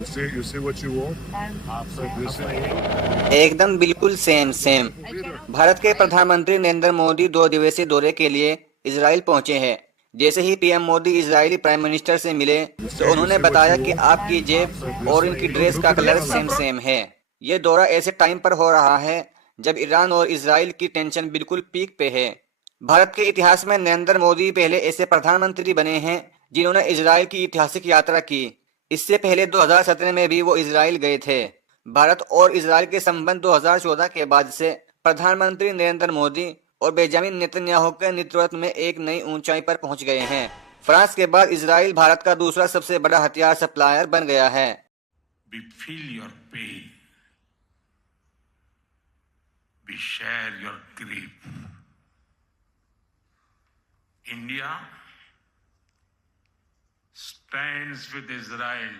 You see what you want? You see? एकदम बिल्कुल same same. Bharat के प्रधानमंत्री नरेंद्र मोदी 2 दिवसीय दौरे के लिए इजराइल पहुंचे हैं। जैसे ही PM Modi Israeli prime minister से मिले तो उन्होंने बताया कि आपकी जेब और इनकी ड्रेस का कलर सेम सेम है। ये दौरा ऐसे टाइम पर हो रहा है जब ईरान और इजराइल की टेंशन बिल्कुल पीक पे है। भारत के इतिहास में नरेंद्र मोदी पहले ऐसे प्रधानमंत्री बने हैं जिन्होंने इजराइल की ऐतिहासिक यात्रा की। इससे पहले 2017 में भी वो इजराइल गए थे। भारत और इजराइल के संबंध 2014 के बाद से प्रधानमंत्री नरेंद्र मोदी और बेंजामिन नेतन्याहू के नेतृत्व में एक नई ऊंचाई पर पहुंच गए हैं। फ्रांस के बाद इजराइल भारत का दूसरा सबसे बड़ा हथियार सप्लायर बन गया है। We feel your pain. We share your grief. India stands with Israel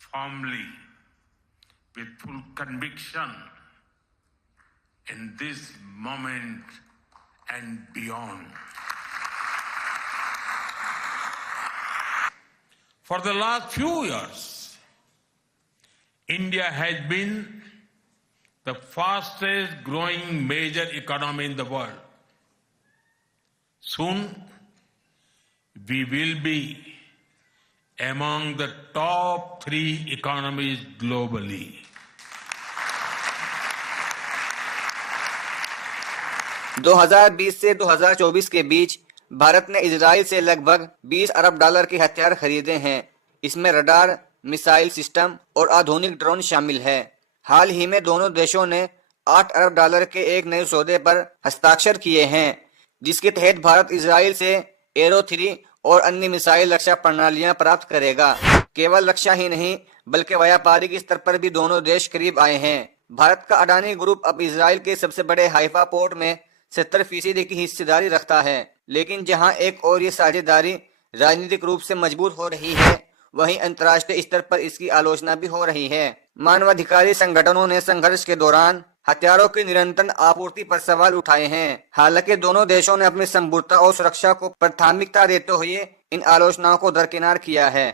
firmly, with full conviction in this moment and beyond. For the last few years, India has been the fastest growing major economy in the world. Soon, we will be among the top 3 economies globally. $2020 से 2024 के बीच भारत ने Israel से लगभग $20 अरब के हथियार खरीदे हैं। इसमें रडार, मिसाइल सिस्टम और आधुनिक ड्रोन शामिल है। हाल ही में दोनों देशों ने $8 अरब के एक नए सौदे पर हस्ताक्षर किए हैं, जिसके तहत भारत इजराइल से एरो 3 और अन्य मिसाइल रक्षा प्रणालियां प्राप्त करेगा। केवल रक्षा ही नहीं बल्कि व्यापारिक स्तर पर भी दोनों देश करीब आए हैं। भारत का अडानी ग्रुप अब इजराइल के सबसे बड़े हाइफा पोर्ट में 70% की हिस्सेदारी रखता है। लेकिन जहां एक और ये साझेदारी राजनीतिक रूप से मजबूत हो रही है, वहीं अंतर्राष्ट्रीय स्तर पर इसकी आलोचना भी हो रही है। मानवाधिकारी संगठनों ने संघर्ष के दौरान हथियारों की निरंतर आपूर्ति पर सवाल उठाए हैं। हालांकि दोनों देशों ने अपनी संप्रभुता और सुरक्षा को प्राथमिकता देते हुए इन आलोचनाओं को दरकिनार किया है।